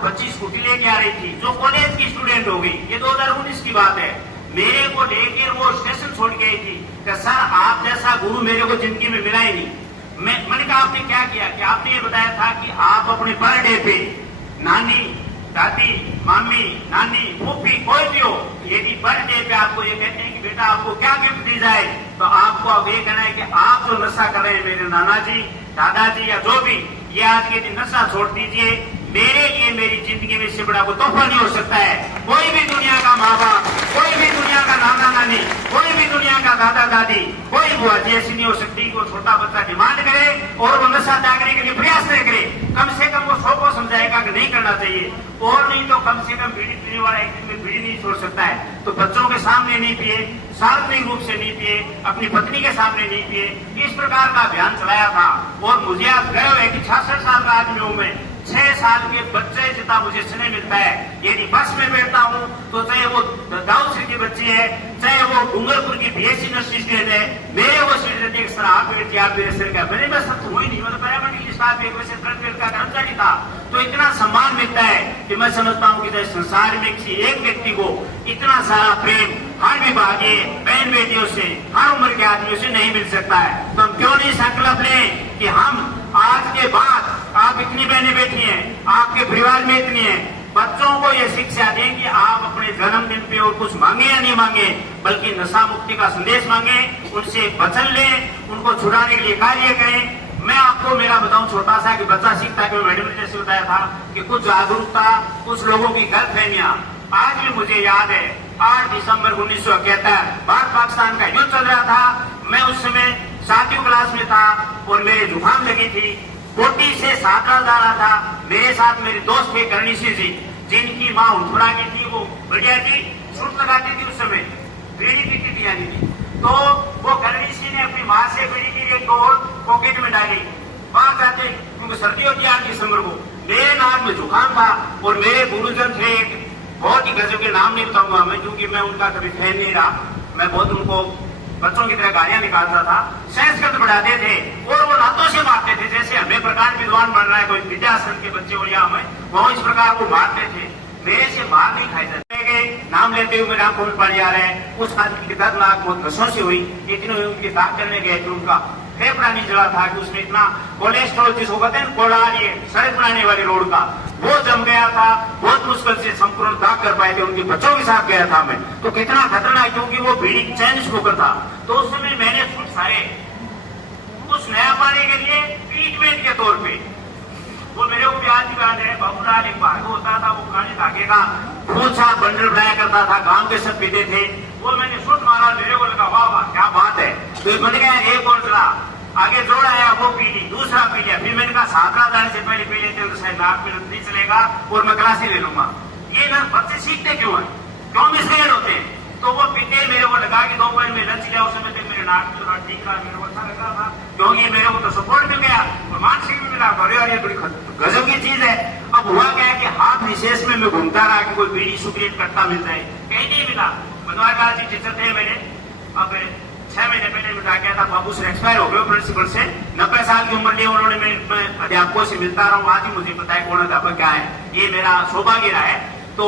बच्ची स्कूटी लेके आ रही थी जो कॉलेज की स्टूडेंट हो गई, ये 2019 की बात है। मेरे को लेकर वो स्टेशन छोड़ के आई थी कि सर आप जैसा गुरु मेरे को जिंदगी में मिला ही नहीं। मैंने कहा आपने क्या किया? कि आपने ये बताया था कि आप अपने बर्थडे पे नानी, दादी, मामी, नानी, फूफी कोई भी हो, यदि बर्थडे पे आपको ये कहते हैं कि बेटा आपको क्या गिफ्ट दी जाए, तो आपको अब ये कहना है कि आप जो नशा कर रहे हैं मेरे नाना जी, दादाजी या जो भी, ये आज के दिन नशा छोड़ दीजिए। मेरे लिए मेरी जिंदगी में इससे बड़ा कोई तोहफा नहीं हो सकता है। कोई भी दुनिया का माँ बाप, कोई भी दुनिया का नाना नानी, कोई भी दुनिया का दादा दादी, कोई बुआ जी ऐसी नहीं हो सकती कि वो छोटा बच्चा डिमांड करे और वो नशा त्यागने के लिए प्रयास नहीं करे। कम से कम वो 100 को समझाएगा कि नहीं करना चाहिए, और नहीं तो कम से कम बीड़ी पीने वाला एक दिन में बीड़ी नहीं छोड़ सकता है। तो बच्चों के सामने नहीं पिए, सार्वजनिक रूप से नहीं पिए, अपनी पत्नी के सामने नहीं पिए, इस प्रकार का अभियान चलाया था। और मुझे आज गर्व है कि 66 साल का आदमी हूं मैं, 6 साल के बच्चे जितना मुझे स्नेह मिलता है। यदि बस में बैठता हूँ तो चाहे वो दाऊद सिंह की बच्ची है, चाहे वो डूंगरपुर की बीएससी नर्सिंग स्टेज है, मेरे वो सीट रहती है, सर आप बैठिए, आप मेरे सिर का, मैंने बस सब हुई नहीं, मतलब पैरामेडिकल स्टाफ एक वैसे फ्रंट फील्ड का कर्मचारी था। तो इतना सम्मान मिलता है कि मैं समझता हूँ कि संसार में किसी एक व्यक्ति को इतना सारा प्रेम हर विभागीय बहन बेटियों से, हर उम्र के आदमियों से नहीं मिल सकता है। तो हम क्यों नहीं संकल्प लें कि हम आज के बाद, आप इतनी बहनें बैठी हैं, आपके परिवार में इतनी है, बच्चों को ये शिक्षा दें कि आप अपने जन्मदिन पे और कुछ मांगे या नहीं मांगे, बल्कि नशा मुक्ति का संदेश मांगे, उनसे वचन लें, उनको छुड़ाने के लिए कार्य करें। मैं आपको मेरा बताऊं छोटा सा कि बच्चा सीखता है कि मैडम ने जैसे बताया था कि कुछ जागरूकता, कुछ लोगों की गलतफहमियां। आज भी मुझे याद है 8 दिसंबर 1971 भारत पाकिस्तान का युद्ध चल रहा था। मैं उस समय 7वीं क्लास में था और मेरे जुकाम लगी थी, कोटी से सातरा जा रहा था। मेरे साथ मेरे दोस्त थे करनीसी जी, जिनकी माँ उठा की थी, वो बढ़िया जी छूट लगाती थी, उस समय बीड़ी की टिटी आनी थी। तो वो करनीसी ने अपनी माँ से बीड़ी की एक और पॉकेट में डाली, बाहर जाते, क्योंकि सर्दी होती है 8 दिसंबर को, मेरे नाक में जुकाम था। और मेरे गुरुजन थे बहुत ही गजब के, नाम नहीं बताऊंगा मैं क्योंकि मैं उनका कभी फैन नहीं रहा, मैं बहुत उनको बच्चों की तरह गालियां निकालता था, संस्कृत बढ़ाते थे और वो लातों से मारते थे, जैसे हमें प्रकार विद्वान बन रहा है कोई विद्याश्रम के बच्चे हो या हमें, वो इस प्रकार वो मारते थे। मेरे से मार नहीं खाई जाते। नाम लेते हुए मेरे आंखों में पानी आ रहा है। उस आदमी की दर्दनाक मौत नशों से हुई, इतनी उनकी दाग करने गए थे, उनका फेफड़ा नहीं जला था कि उसमें इतना कोलेस्ट्रॉल जिसको कहते हैं कोलार, ये सड़क बनाने वाली रोड का, वो जम गया था। बहुत मुश्किल से संपूर्ण दाग कर पाए थे, उनके बच्चों के साथ गया था मैं। तो कितना खतरनाक, क्योंकि वो बीड़ी चैन स्मोकर था। तो उस समय मैंने कुछ सारे कुछ नया पाने के लिए ट्रीटमेंट के तौर पे, वो मेरे को भी आज भी याद है, बाबूलाल एक भाग होता था, वो पुराने धागे का खून सा बंडल बनाया करता था, गांव के सब पीते थे। वो मैंने शुद्ध मारा, मेरे को लगा वाह वाह क्या बात है। तो बन गया एक और चला, आगे जोड़ आया, वो पी ली, दूसरा पी लिया। फिर मैंने कहा सातरा जाने से पहले पी लेते हैं तो शायद नाक में नहीं चलेगा और मैं क्लास ही ले लूंगा। ये ना बच्चे सीखते क्यों है, क्यों मिसगाइड होते हैं। तो वो पीते, मेरे को लगा कि दोपहर में लंच लिया, उस समय तक मेरे नाक में थोड़ा ठीक था, मेरे को अच्छा लग रहा था, क्योंकि मेरे को तो सपोर्ट मिल गया और मानसिक भी मिला। अरे बड़ी गजब की चीज है। अब हुआ क्या है कि हाथ विशेष में मैं घूमता रहा कि कोई बीड़ी सिगरेट करता मिल जाए, कहीं नहीं मिला। मनोहर जी टीचर थे मेरे, अब 6 महीने पहले मिटा गया था, बाबू से एक्सपायर हो गए प्रिंसिपल से, 90 साल की उम्र ली उन्होंने। मैं अध्यापकों से मिलता रहा हूँ, आज ही मुझे पता है कौन अध्यापक क्या है, ये मेरा सौभाग्य रहा है। तो